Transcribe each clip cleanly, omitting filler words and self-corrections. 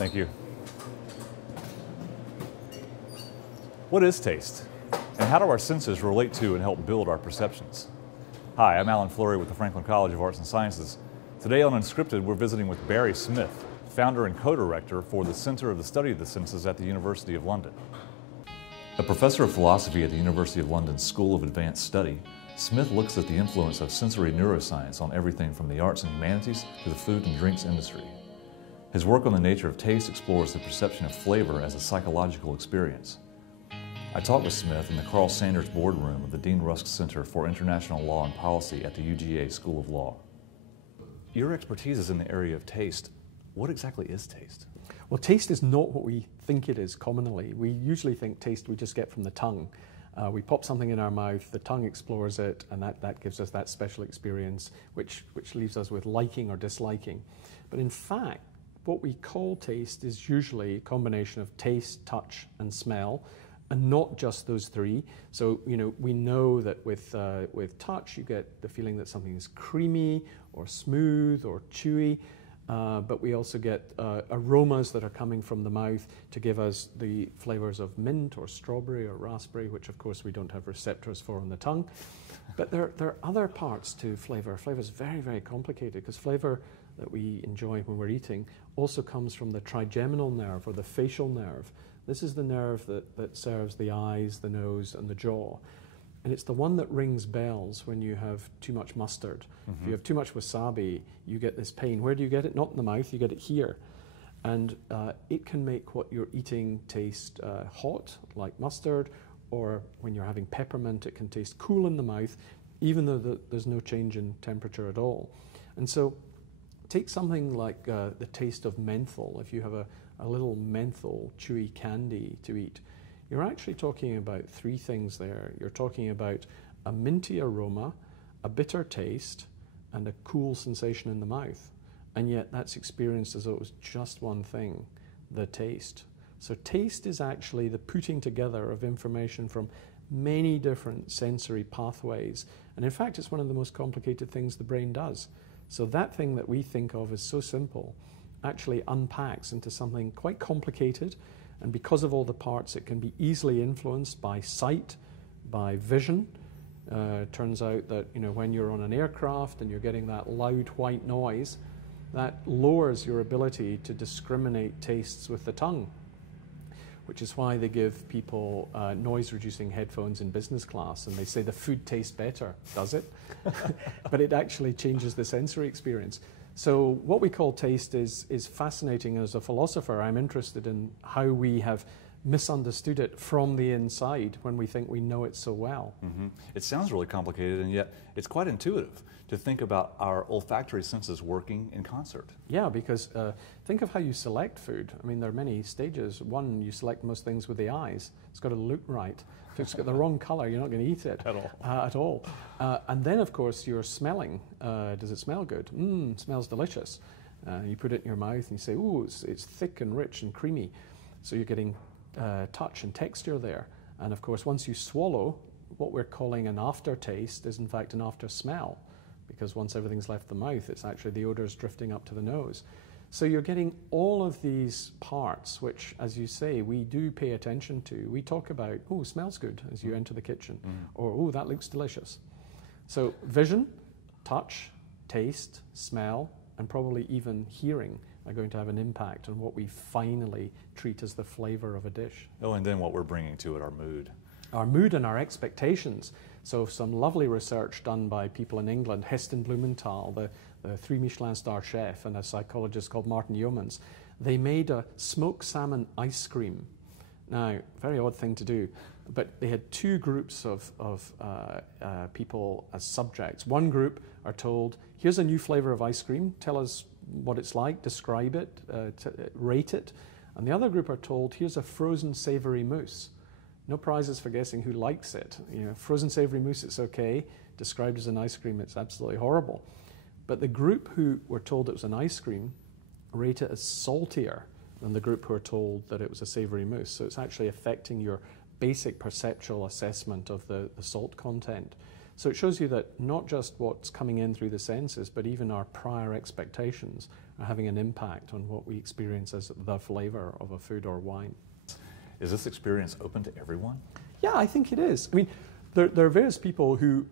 Thank you. What is taste? And how do our senses relate to and help build our perceptions? Hi, I'm Alan Flurry with the Franklin College of Arts and Sciences. Today on Unscripted, we're visiting with Barry Smith, founder and co-director for the Center of the Study of the Senses at the University of London. A professor of philosophy at the University of London's School of Advanced Study, Smith looks at the influence of sensory neuroscience on everything from the arts and humanities to the food and drinks industry. His work on the nature of taste explores the perception of flavor as a psychological experience. I talked with Smith in the Carl Sanders Boardroom of the Dean Rusk Center for International Law and Policy at the UGA School of Law. Your expertise is in the area of taste. What exactly is taste? Well, taste is not what we think it is commonly. We usually think taste we just get from the tongue. We pop something in our mouth, the tongue explores it, and that gives us that special experience which leaves us with liking or disliking. But in fact, what we call taste is usually a combination of taste, touch, and smell, and not just those three. So, we know that with touch, you get the feeling that something is creamy or smooth or chewy. But we also get aromas that are coming from the mouth to give us the flavors of mint or strawberry or raspberry, which of course we don't have receptors for on the tongue. But there are other parts to flavor. Flavor is very, very complicated because flavor that we enjoy when we're eating also comes from the trigeminal nerve or the facial nerve. This is the nerve that serves the eyes, the nose, and the jaw. And it's the one that rings bells when you have too much mustard. If you have too much wasabi, you get this pain. Where do you get it? Not in the mouth, you get it here. And it can make what you're eating taste hot, like mustard, or when you're having peppermint, it can taste cool in the mouth, even though there's no change in temperature at all. And so take something like the taste of menthol. If you have a little menthol chewy candy to eat, you're actually talking about three things there. You're talking about a minty aroma, a bitter taste, and a cool sensation in the mouth. And yet that's experienced as though it was just one thing, the taste. So taste is actually the putting together of information from many different sensory pathways. And in fact, it's one of the most complicated things the brain does. So that thing that we think of as so simple actually unpacks into something quite complicated. And because of all the parts, it can be easily influenced by sight, by vision. It turns out that when you're on an aircraft and you're getting that loud white noise, that lowers your ability to discriminate tastes with the tongue, which is why they give people noise-reducing headphones in business class, and they say the food tastes better. Does it? But it actually changes the sensory experience. So what we call taste is fascinating. As a philosopher, I'm interested in how we have misunderstood it from the inside when we think we know it so well. It sounds really complicated, and yet it's quite intuitive to think about our olfactory senses working in concert. Yeah, because think of how you select food. I mean, there are many stages. One, you select most things with the eyes. It's got to look right. If it's got the wrong color, you're not going to eat it at all. And then, of course, you're smelling. Does it smell good? Smells delicious. You put it in your mouth and you say, ooh, it's thick and rich and creamy. So you're getting touch and texture there. And of course, once you swallow, what we're calling an aftertaste is in fact an after smell, because once everything's left the mouth, it's actually the odors drifting up to the nose. So you're getting all of these parts, which, as you say, we do pay attention to. We talk about, oh, smells good as you enter the kitchen, or oh, that looks delicious. So vision, touch, taste, smell, and probably even hearing are going to have an impact on what we finally treat as the flavor of a dish. Oh, and then what we're bringing to it, our mood. Our mood and our expectations. So some lovely research done by people in England, Heston Blumenthal, the 3 Michelin star chef, and a psychologist called Martin Yeomans, they made a smoked salmon ice cream. Now, very odd thing to do, but they had two groups of people as subjects. One group are told, here's a new flavor of ice cream, tell us what it's like, describe it, rate it. And the other group are told, here's a frozen savory mousse. No prizes for guessing who likes it. Frozen savory mousse, it's okay. Described as an ice cream, it's absolutely horrible. But the group who were told it was an ice cream rate it as saltier than the group who are told that it was a savory mousse. So it's actually affecting your basic perceptual assessment of the salt content. So it shows you that not just what's coming in through the senses, but even our prior expectations are having an impact on what we experience as the flavor of a food or wine. Is this experience open to everyone? Yeah, I think it is. I mean, there are various people who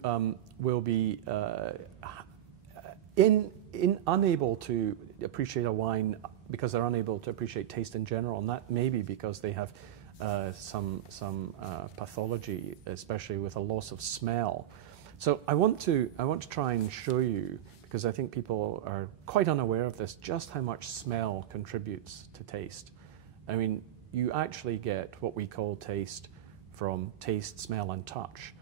will be unable to appreciate a wine because they're unable to appreciate taste in general, and that may be because they have some pathology, especially with a loss of smell. So I want to try and show you, because I think people are quite unaware of this, just how much smell contributes to taste. I mean, you actually get what we call taste from taste, smell, and touch,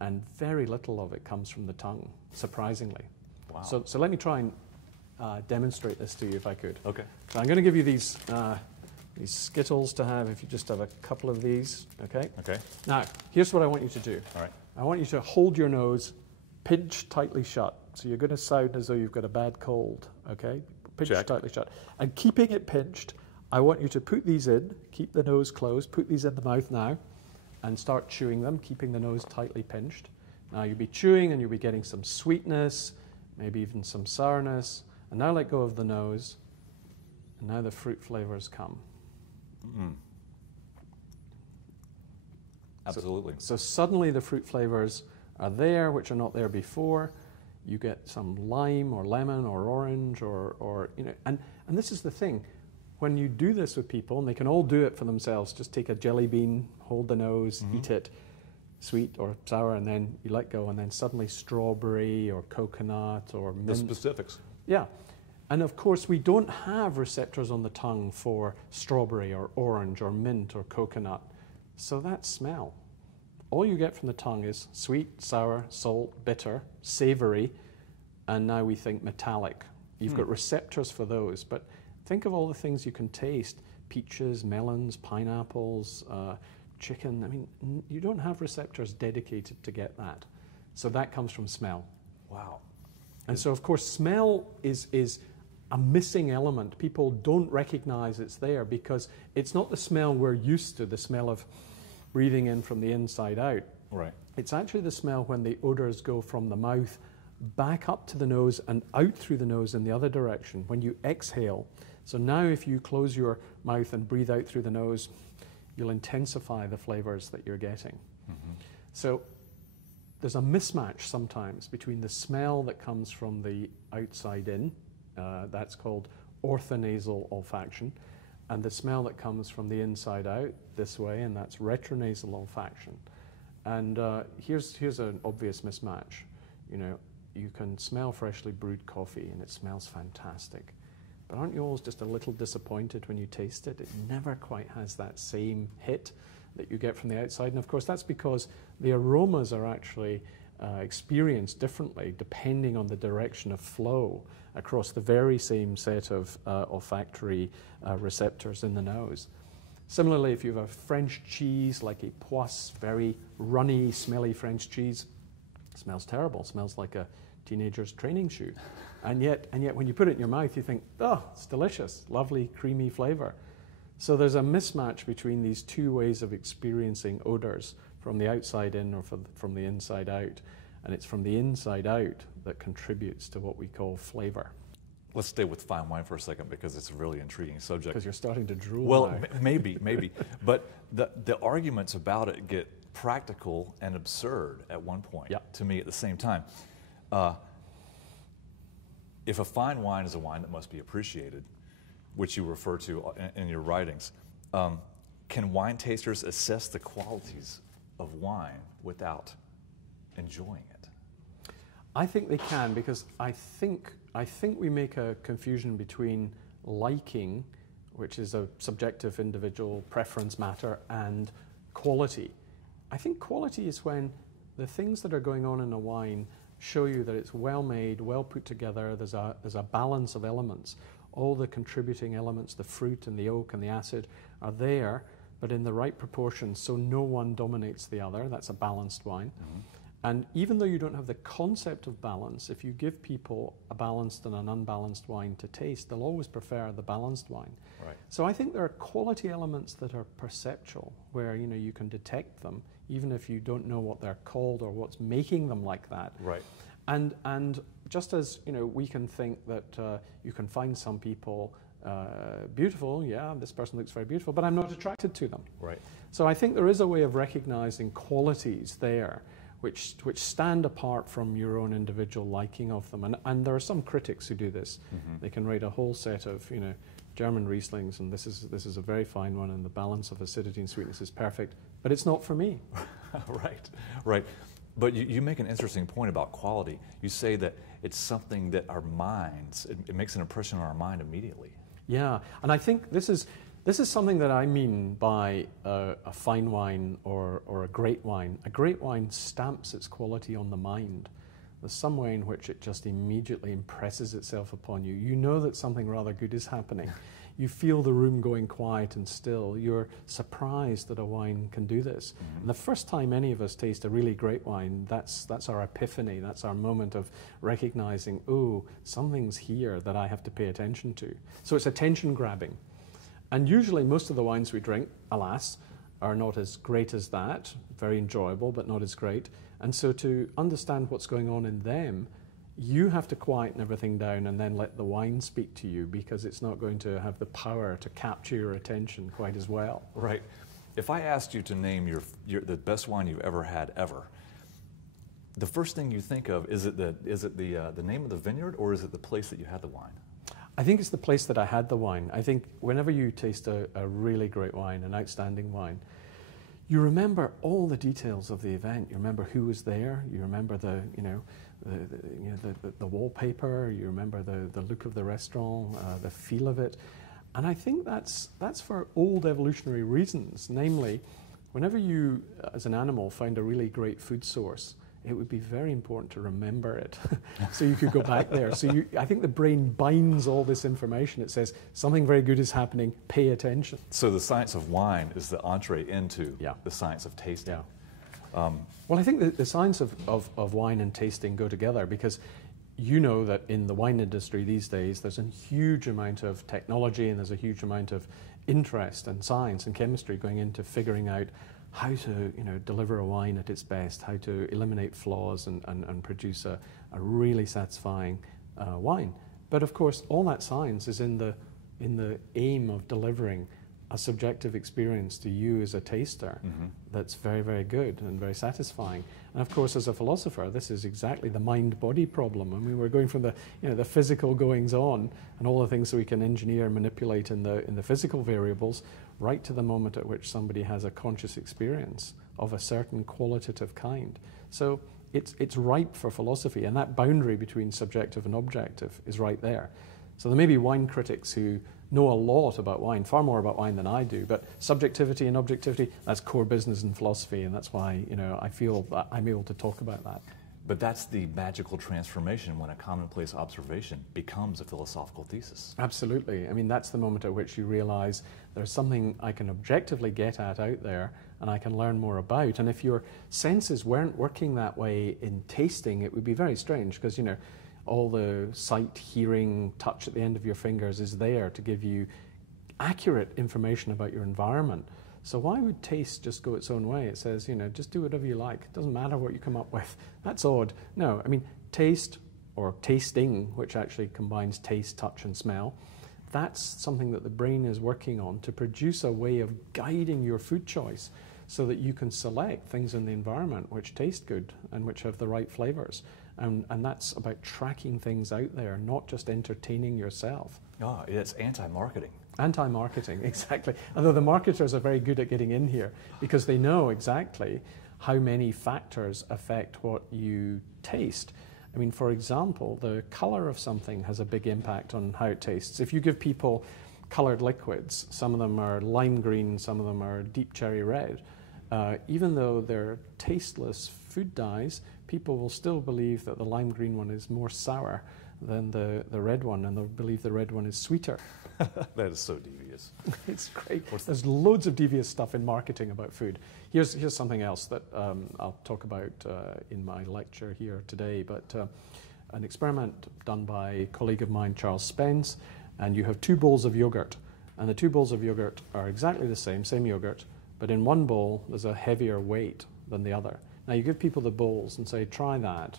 and very little of it comes from the tongue, surprisingly. Wow. So let me try and demonstrate this to you if I could. Okay. So I'm going to give you these Skittles to have if you just have a couple of these, okay? Okay. Now, here's what I want you to do. All right. I want you to hold your nose, pinch tightly shut. So you're going to sound as though you've got a bad cold, okay? Pinch tightly shut. And keeping it pinched, I want you to put these in, keep the nose closed, put these in the mouth now, and start chewing them, keeping the nose tightly pinched. Now you'll be chewing and you'll be getting some sweetness, maybe even some sourness. And now let go of the nose, and now the fruit flavors come. Mm. Absolutely. So suddenly the fruit flavors are there, which are not there before. You get some lime or lemon or orange or you know, and this is the thing. When you do this with people, and they can all do it for themselves, just take a jelly bean, hold the nose, eat it, sweet or sour, and then you let go, and then suddenly strawberry or coconut or mint. The specifics. Yeah. And of course, we don't have receptors on the tongue for strawberry or orange or mint or coconut. So that's smell. All you get from the tongue is sweet, sour, salt, bitter, savory, and now we think metallic. You've got receptors for those, but think of all the things you can taste: peaches, melons, pineapples, chicken. I mean, you don't have receptors dedicated to get that. So that comes from smell. Wow. And so, of course, smell is a missing element. People don't recognize it's there because it's not the smell we're used to, the smell of breathing in from the inside out. Right. It's actually the smell when the odors go from the mouth back up to the nose and out through the nose in the other direction when you exhale. So now if you close your mouth and breathe out through the nose, you'll intensify the flavors that you're getting. So there's a mismatch sometimes between the smell that comes from the outside in, that's called orthonasal olfaction, and the smell that comes from the inside out this way, and that's retronasal olfaction. And here's an obvious mismatch. You know, you can smell freshly brewed coffee and it smells fantastic. But aren't you always just a little disappointed when you taste it? It never quite has that same hit that you get from the outside. And of course, that's because the aromas are actually experienced differently depending on the direction of flow across the very same set of olfactory receptors in the nose. Similarly, if you have a French cheese like a Poisse, very runny, smelly French cheese, it smells terrible. It smells like a teenager's training shoe. And yet when you put it in your mouth, you think, oh, it's delicious, lovely, creamy flavor. So there's a mismatch between these two ways of experiencing odors, from the outside in or from the inside out. And it's from the inside out that contributes to what we call flavor. Let's stay with fine wine for a second because it's a really intriguing subject. Because you're starting to drool Well, now. maybe. But the arguments about it get practical and absurd at one point, to me at the same time. If a fine wine is a wine that must be appreciated, which you refer to in your writings, can wine tasters assess the qualities of wine without enjoying it? I think they can, because I think we make a confusion between liking, which is a subjective individual preference matter, and quality. I think quality is when the things that are going on in a wine show you that it's well made, well put together, there's a balance of elements. All the contributing elements, the fruit and the oak and the acid, are there, but in the right proportions, so no one dominates the other. That's a balanced wine. And even though you don't have the concept of balance, if you give people a balanced and an unbalanced wine to taste, they'll always prefer the balanced wine. Right. So I think there are quality elements that are perceptual, where you can detect them, even if you don't know what they're called or what's making them like that. Right. And just as we can think that you can find some people beautiful, yeah, this person looks very beautiful, but I'm not attracted to them. Right. So I think there is a way of recognizing qualities there which stand apart from your own individual liking of them. And there are some critics who do this. Mm-hmm. They can rate a whole set of German Rieslings, and this is a very fine one, and the balance of acidity and sweetness is perfect, but it's not for me. Right. But you make an interesting point about quality. You say that it's something that our minds, it makes an impression on our mind immediately. Yeah, and I think this is something that I mean by a fine wine or a great wine. A great wine stamps its quality on the mind. There's some way in which it just immediately impresses itself upon you. You know that something rather good is happening. You feel the room going quiet and still. You're surprised that a wine can do this. Mm-hmm. And the first time any of us taste a really great wine, that's our epiphany. That's our moment of recognizing, oh, something's here that I have to pay attention to. So it's attention grabbing. And usually most of the wines we drink, alas, are not as great as that, very enjoyable, but not as great. And so to understand what's going on in them, you have to quieten everything down and then let the wine speak to you, because it's not going to have the power to capture your attention quite as well. Right. If I asked you to name the best wine you've ever had ever, the first thing you think of, is it the name of the vineyard, or is it the place that you had the wine? I think it's the place that I had the wine. I think whenever you taste a really great wine, an outstanding wine, you remember all the details of the event. You remember who was there. You remember the wallpaper. You remember the look of the restaurant, the feel of it. And I think that's for old evolutionary reasons. Namely, whenever you, as an animal, find a really great food source, it would be very important to remember it so you could go back there. So I think the brain binds all this information. It says something very good is happening, pay attention. So the science of wine is the entree into the science of tasting. Yeah. Well, I think the science of wine and tasting go together, because you know that in the wine industry these days there's a huge amount of technology and there's a huge amount of interest and science and chemistry going into figuring out how to deliver a wine at its best, how to eliminate flaws and produce a really satisfying wine. But of course, all that science is in the aim of delivering a subjective experience to you as a taster that's very, very good and very satisfying. And of course, as a philosopher, this is exactly the mind-body problem. I mean, we're going from the physical goings-on and all the things that we can engineer and manipulate in the physical variables, right to the moment at which somebody has a conscious experience of a certain qualitative kind. So it's ripe for philosophy, and that boundary between subjective and objective is right there. So there may be wine critics who know a lot about wine, far more about wine than I do, but subjectivity and objectivity, that's core business in philosophy, and that's why I feel that I'm able to talk about that. But that's the magical transformation when a commonplace observation becomes a philosophical thesis. Absolutely. I mean, that's the moment at which you realize there's something I can objectively get at out there and I can learn more about. And if your senses weren't working that way in tasting, it would be very strange, because, all the sight, hearing, touch at the end of your fingers is there to give you accurate information about your environment. So why would taste just go its own way? It says, just do whatever you like. It doesn't matter what you come up with. That's odd. No, I mean, taste or tasting, which actually combines taste, touch, and smell, that's something that the brain is working on to produce a way of guiding your food choice so that you can select things in the environment which taste good and which have the right flavors. And that's about tracking things out there, not just entertaining yourself. Oh, it's anti-marketing. Anti-marketing, exactly. Although the marketers are very good at getting in here because they know exactly how many factors affect what you taste. I mean, for example, the color of something has a big impact on how it tastes. If you give people colored liquids, some of them are lime green, some of them are deep cherry red, even though they're tasteless food dyes, people will still believe that the lime green one is more sour than the red one, and they'll believe the red one is sweeter. That is so devious. It's great. There's loads of devious stuff in marketing about food. Here's something else that I'll talk about in my lecture here today, but an experiment done by a colleague of mine, Charles Spence, and you have 2 bowls of yogurt, and the 2 bowls of yogurt are exactly the same yogurt, but in one bowl there's a heavier weight than the other. Now you give people the bowls and say, try that,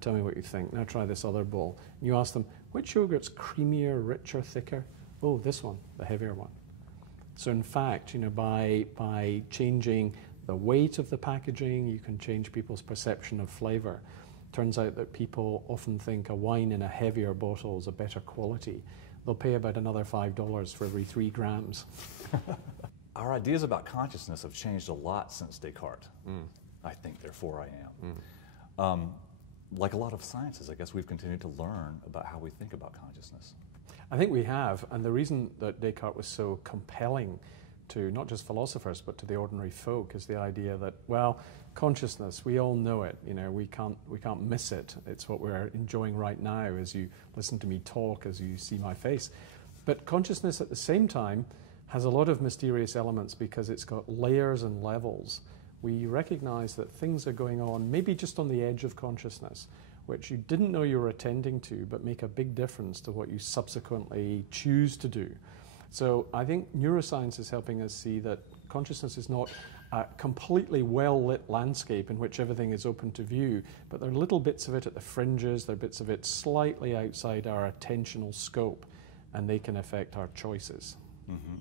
tell me what you think, now try this other bowl. And you ask them, which yogurt's creamier, richer, thicker? Oh, this one, the heavier one. So in fact, by changing the weight of the packaging, you can change people's perception of flavor. Turns out that people often think a wine in a heavier bottle is a better quality. They'll pay about another $5 for every 3 grams. Our ideas about consciousness have changed a lot since Descartes. I think, therefore I am. Like a lot of sciences, I guess we've continued to learn about how we think about consciousness. I think we have, and the reason that Descartes was so compelling to not just philosophers but to the ordinary folk is the idea that, well, consciousness, we all know it, we can't miss it. It's what we're enjoying right now as you listen to me talk, as you see my face. But consciousness at the same time has a lot of mysterious elements because it's got layers and levels. We recognize that things are going on maybe just on the edge of consciousness, which you didn't know you were attending to, but make a big difference to what you subsequently choose to do. So I think neuroscience is helping us see that consciousness is not a completely well-lit landscape in which everything is open to view, but there are little bits of it at the fringes, there are bits of it slightly outside our attentional scope, and they can affect our choices.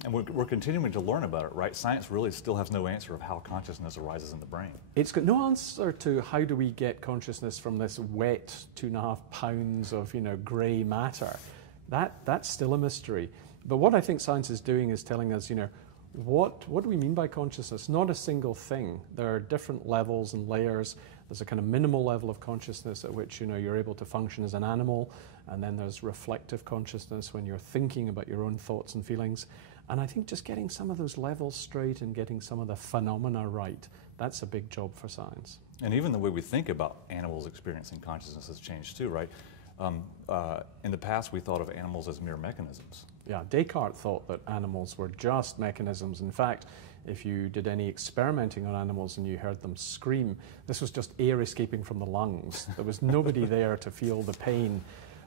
And we're continuing to learn about it, right? Science really still has no answer of how consciousness arises in the brain. It's got no answer to how do we get consciousness from this wet 2.5 pounds of grey matter. That's still a mystery. But what I think science is doing is telling us, what do we mean by consciousness? Not a single thing. There are different levels and layers. There's a kind of minimal level of consciousness at which you're able to function as an animal, and then there's reflective consciousness when you're thinking about your own thoughts and feelings. And I think just getting some of those levels straight and getting some of the phenomena right, that's a big job for science. And even the way we think about animals experiencing consciousness has changed too, right? In the past, we thought of animals as mere mechanisms. Yeah, Descartes thought that animals were just mechanisms. In fact, if you did any experimenting on animals and you heard them scream, this was just air escaping from the lungs. There was nobody there to feel the pain.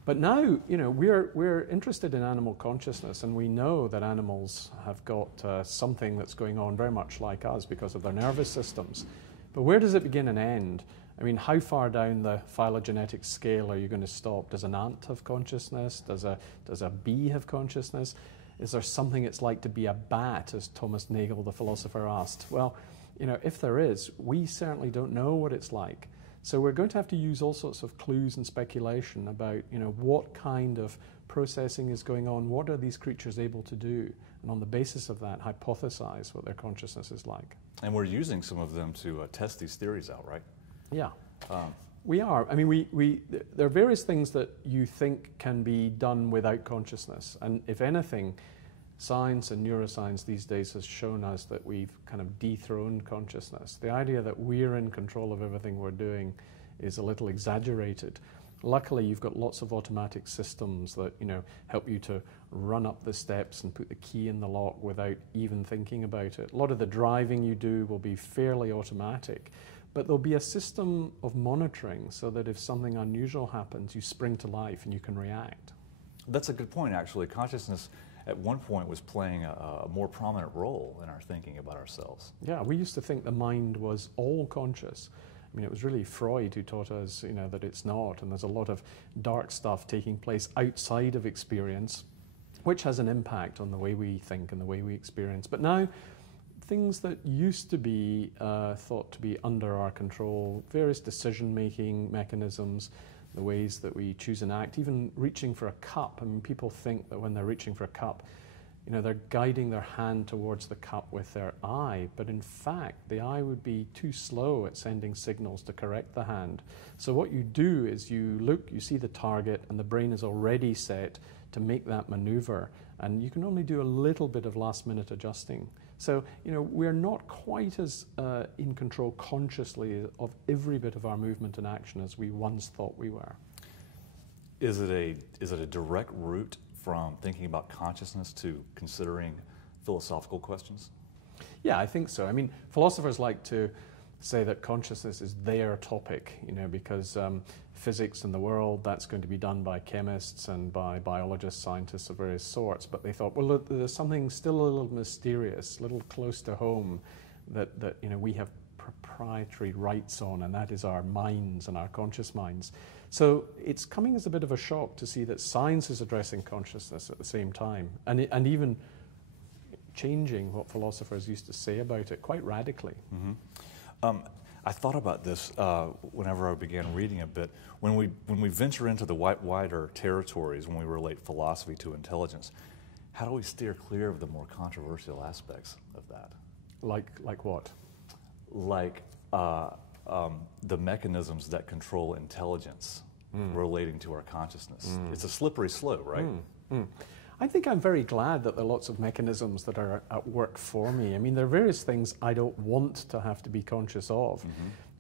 But now, we're interested in animal consciousness, and we know that animals have got something that's going on very much like us because of their nervous systems. But where does it begin and end? I mean, how far down the phylogenetic scale are you going to stop? Does an ant have consciousness? Does a bee have consciousness? Is there something it's like to be a bat, as Thomas Nagel, the philosopher, asked? Well, if there is, we certainly don't know what it's like. So we're going to have to use all sorts of clues and speculation about, what kind of processing is going on, what are these creatures able to do, and on the basis of that, hypothesize what their consciousness is like. And we're using some of them to test these theories out, right? Yeah. We are. I mean, there are various things that you think can be done without consciousness. And if anything, science and neuroscience these days has shown us that we've kind of dethroned consciousness. The idea that we're in control of everything we're doing is a little exaggerated. Luckily, you've got lots of automatic systems that, help you to run up the steps and put the key in the lock without even thinking about it. A lot of the driving you do will be fairly automatic. But there'll be a system of monitoring so that if something unusual happens, you spring to life and you can react. That's a good point, actually. Consciousness at one point was playing a more prominent role in our thinking about ourselves. Yeah, we used to think the mind was all conscious. I mean, it was really Freud who taught us, that it's not, and there's a lot of dark stuff taking place outside of experience, which has an impact on the way we think and the way we experience. But now, things that used to be thought to be under our control, various decision-making mechanisms, the ways that we choose and act, even reaching for a cup. I mean, people think that when they're reaching for a cup, they're guiding their hand towards the cup with their eye, but in fact, the eye would be too slow at sending signals to correct the hand. So what you do is you look, you see the target, and the brain is already set to make that maneuver, and you can only do a little bit of last-minute adjusting. So, we're not quite as in control consciously of every bit of our movement and action as we once thought we were. Is it a direct route from thinking about consciousness to considering philosophical questions? Yeah, I think so. I mean, philosophers like to say that consciousness is their topic, because physics in the world, that's going to be done by chemists and by biologists, scientists of various sorts. But they thought, well, look, there's something still a little mysterious, a little close to home that we have proprietary rights on, and that is our minds and our conscious minds. So it's coming as a bit of a shock to see that science is addressing consciousness at the same time, and even changing what philosophers used to say about it quite radically. Mm-hmm. I thought about this whenever I began reading a bit. When we venture into the wider territories, when we relate philosophy to intelligence, how do we steer clear of the more controversial aspects of that? Like what? Like the mechanisms that control intelligence relating to our consciousness. It's a slippery slope, right? I think I'm very glad that there are lots of mechanisms that are at work for me. I mean, there are various things I don't want to have to be conscious of.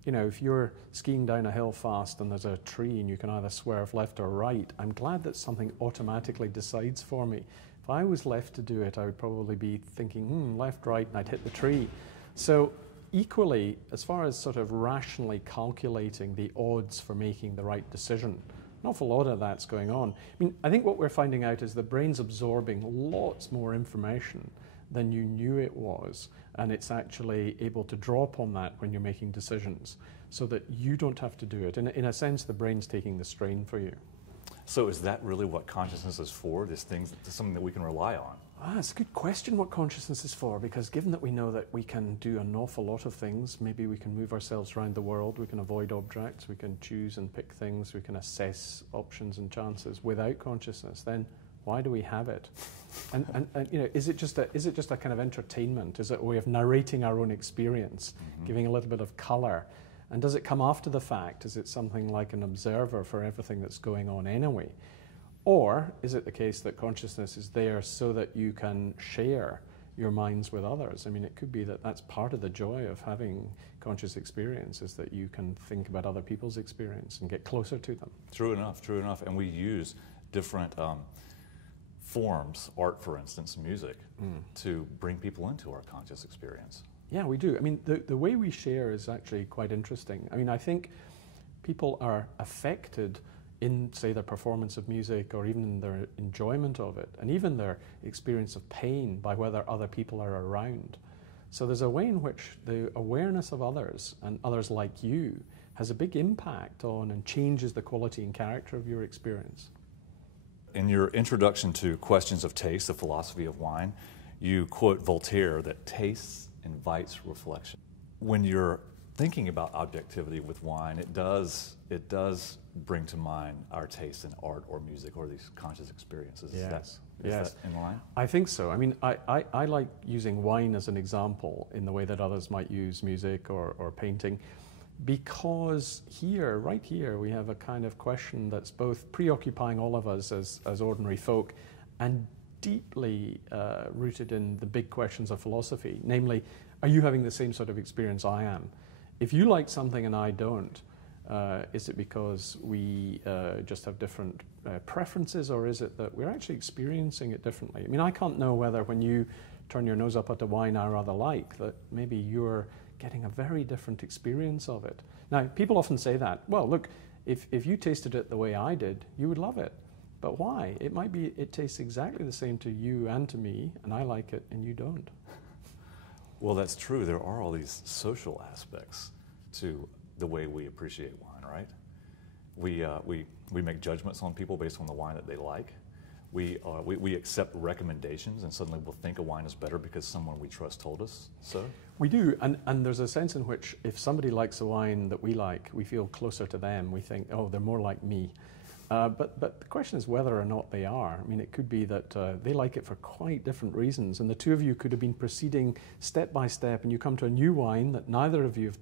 If you're skiing down a hill fast and there's a tree and you can either swerve left or right, I'm glad that something automatically decides for me. If I was left to do it, I would probably be thinking, left, right, and I'd hit the tree. So equally, as far as sort of rationally calculating the odds for making the right decision, an awful lot of that's going on. I mean, I think what we're finding out is the brain's absorbing lots more information than you knew it was, and it's actually able to draw upon that when you're making decisions so that you don't have to do it. In a sense, the brain's taking the strain for you. So is that really what consciousness is for, this something that we can rely on? It's a good question what consciousness is for, because given that we know that we can do an awful lot of things, maybe we can move ourselves around the world, we can avoid objects, we can choose and pick things, we can assess options and chances without consciousness, then why do we have it? And is it just a kind of entertainment? Is it a way of narrating our own experience, giving a little bit of colour? And does it come after the fact? Is it something like an observer for everything that's going on anyway? Or is it the case that consciousness is there so that you can share your minds with others? I mean, it could be that that's part of the joy of having conscious experience, is that you can think about other people's experience and get closer to them. True enough, true enough. And we use different forms, art for instance, music, to bring people into our conscious experience. Yeah, we do. I mean, the way we share is actually quite interesting. I mean, I think people are affected in, say, their performance of music or even in their enjoyment of it, and even their experience of pain by whether other people are around. So there's a way in which the awareness of others and others like you has a big impact on and changes the quality and character of your experience. In your introduction to Questions of Taste, the Philosophy of Wine, you quote Voltaire that taste invites reflection. When you're thinking about objectivity with wine, it does bring to mind our taste in art or music or these conscious experiences. Yes. Is that in line? I think so. I mean, I like using wine as an example in the way that others might use music or painting, because right here, we have a kind of question that's both preoccupying all of us as ordinary folk and deeply rooted in the big questions of philosophy, namely, are you having the same sort of experience I am? If you like something and I don't, is it because we just have different preferences, or is it that we're actually experiencing it differently? I mean, I can't know whether when you turn your nose up at a wine I rather like, that maybe you're getting a very different experience of it. Now, people often say that, well, look, if you tasted it the way I did, you would love it. But why? It might be it tastes exactly the same to you and to me, and I like it and you don't. Well, that's true. There are all these social aspects to the way we appreciate wine, right? We make judgments on people based on the wine that they like. We accept recommendations, and suddenly we'll think a wine is better because someone we trust told us so. We do, and there's a sense in which if somebody likes a wine that we like, we feel closer to them. We think, oh, they're more like me. But the question is whether or not they are. I mean, it could be that they like it for quite different reasons, and the two of you could have been proceeding step by step, and you come to a new wine that neither of you have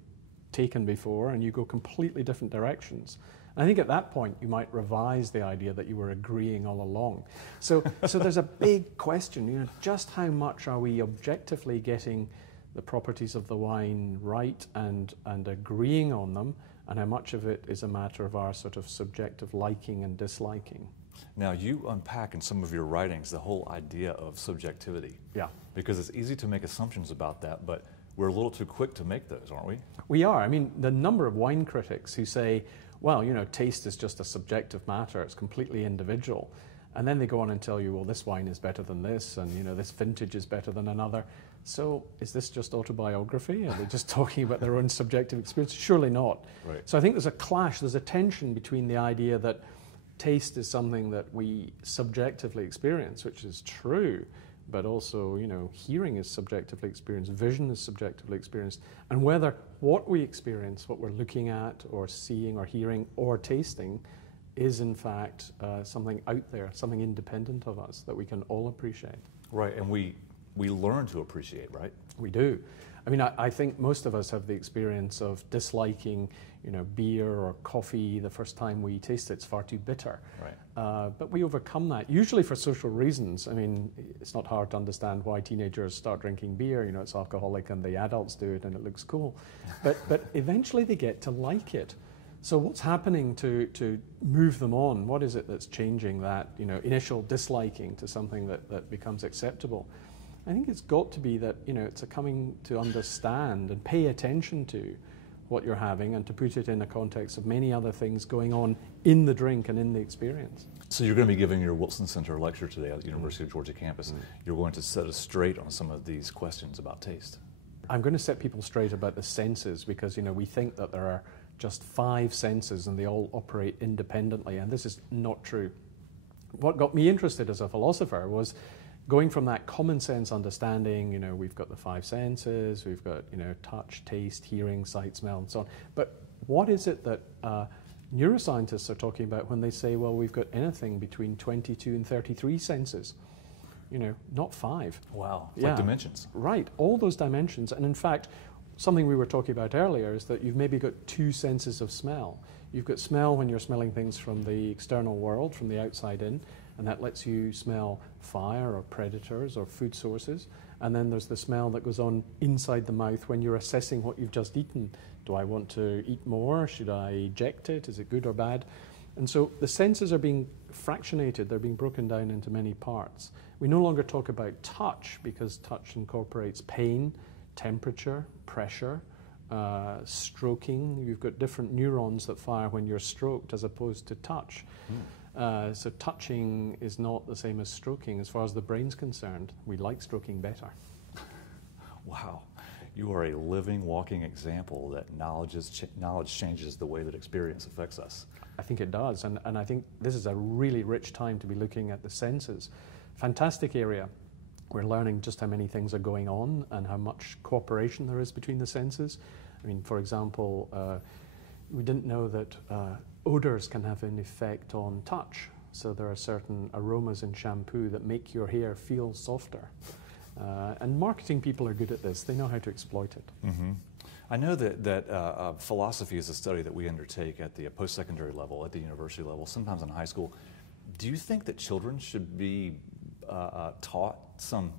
taken before, and you go completely different directions. And I think at that point you might revise the idea that you were agreeing all along. So there's a big question, just how much are we objectively getting the properties of the wine right and agreeing on them, and how much of it is a matter of our sort of subjective liking and disliking. Now, you unpack in some of your writings the whole idea of subjectivity. Yeah. Because it's easy to make assumptions about that, but we're a little too quick to make those, aren't we? We are. I mean, the number of wine critics who say, well, you know, taste is just a subjective matter, it's completely individual. And then they go on and tell you, well, this wine is better than this, and, you know, this vintage is better than another. So is this just autobiography? Are they just talking about their own subjective experience? Surely not. Right. So I think there's a clash, there's a tension between the idea that taste is something that we subjectively experience, which is true, but also, you know, hearing is subjectively experienced, vision is subjectively experienced, and whether what we experience, what we're looking at or seeing or hearing or tasting, is in fact something out there, something independent of us that we can all appreciate. Right, and we learn to appreciate, right? We do. I mean, I think most of us have the experience of disliking, you know, beer or coffee the first time we taste it. It's far too bitter. Right. But we overcome that, usually for social reasons. I mean, it's not hard to understand why teenagers start drinking beer. You know, it's alcoholic and the adults do it and it looks cool. But eventually they get to like it. So what's happening to move them on? What is it that's changing that, you know, initial disliking to something that becomes acceptable? I think it's got to be that, you know, it's a coming to understand and pay attention to what you're having and to put it in the context of many other things going on in the drink and in the experience. So you're going to be giving your Wilson Center lecture today at the University of Georgia campus. You're going to set us straight on some of these questions about taste. I'm going to set people straight about the senses because, you know, we think that there are just 5 senses and they all operate independently, and this is not true. What got me interested as a philosopher was going from that common sense understanding, you know, we've got the 5 senses, we've got, you know, touch, taste, hearing, sight, smell, and so on. But what is it that neuroscientists are talking about when they say, well, we've got anything between 22 and 33 senses? You know, not 5. Wow, it's like dimensions. Right, all those dimensions. And in fact, something we were talking about earlier is that you've maybe got 2 senses of smell. You've got smell when you're smelling things from the external world, from the outside in, and that lets you smell fire or predators or food sources. And then there's the smell that goes on inside the mouth when you're assessing what you've just eaten. Do I want to eat more? Should I eject it? Is it good or bad? And so the senses are being fractionated, they're being broken down into many parts. We no longer talk about touch because touch incorporates pain, temperature, pressure, stroking. You've got different neurons that fire when you're stroked as opposed to touch. So touching is not the same as stroking as far as the brain's concerned. We like stroking better. Wow. You are a living, walking example that knowledge changes the way that experience affects us. I think it does, and I think this is a really rich time to be looking at the senses. Fantastic area. We're learning just how many things are going on and how much cooperation there is between the senses. I mean, for example, we didn't know that odors can have an effect on touch. So there are certain aromas in shampoo that make your hair feel softer. And marketing people are good at this. They know how to exploit it. Mm-hmm. I know that philosophy is a study that we undertake at the post-secondary level, at the university level, sometimes in high school. Do you think that children should be taught some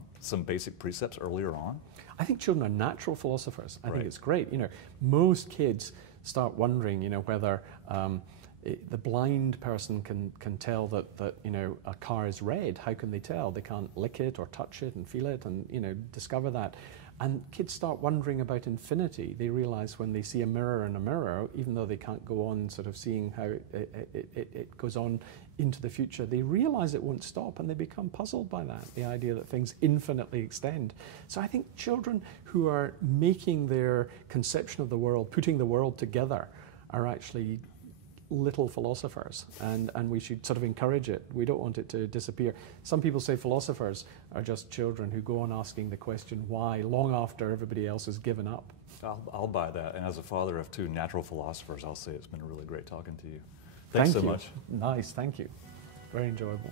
basic precepts earlier on? I think children are natural philosophers. I Right. think it's great. You know, most kids start wondering, you know, whether the blind person can tell that you know, a car is red. How can they tell? They can't lick it or touch it and feel it and, you know, discover that. And kids start wondering about infinity. They realize when they see a mirror in a mirror, even though they can't go on sort of seeing how it goes on into the future, they realize it won't stop and they become puzzled by that, the idea that things infinitely extend. So I think children who are making their conception of the world, putting the world together, are actually little philosophers, and we should sort of encourage it. We don't want it to disappear. Some people say philosophers are just children who go on asking the question why long after everybody else has given up. I'll buy that, and as a father of 2 natural philosophers, I'll say it's been really great talking to you. Thanks so much. Nice, thank you. Very enjoyable.